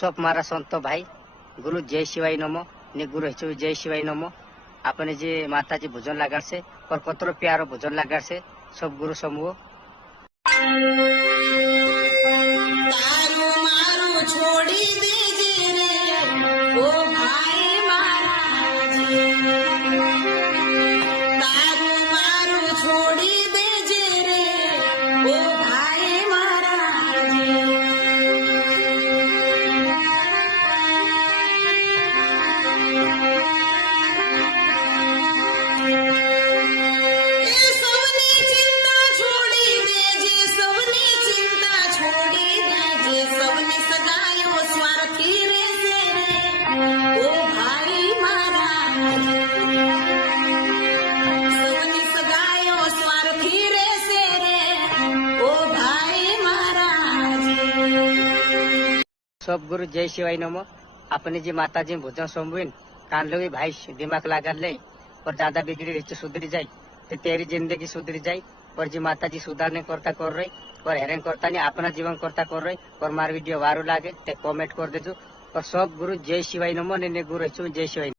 सब मारा संत भाई गुरु जय शिवाय नमो ने गुरु हेचु जय शिवाय नमो अपने जे माता जी भोजन लागार से और कतरो प्यारो भोजन लागार से सब गुरु समूह तारू मारू छोड़ी दीजे रे ओ भाई महाराज तारू मारू छोड़ी दीजे रे ओ भाई महाराज सवनी चिंता छोड़ी देजे सवनी चिंता छोड़ी देजे सवनी सगायो स्वार्थी रे से रे ओ भाई महाराज सवनी सगायो स्वार्थी रे से रे ओ भाई महाराज सब गुरु जय शिवाय नमो अपने जी माता जी भोजन समूह कान लोग भाई दिमाग लागार ले और ज्यादा बिगड़ी रही सुधरी जाए तो तेरी जिंदगी सुधरी जाए और जी माता जी सुधारने करता कर रही और हैरान करता नहीं अपना जीवन करता कर रही और मार वीडियो वारू लागे ते कमेंट कर देजो और सब गुरु जय शिवाय नमो ने गुरु हेचु जय शिवाय।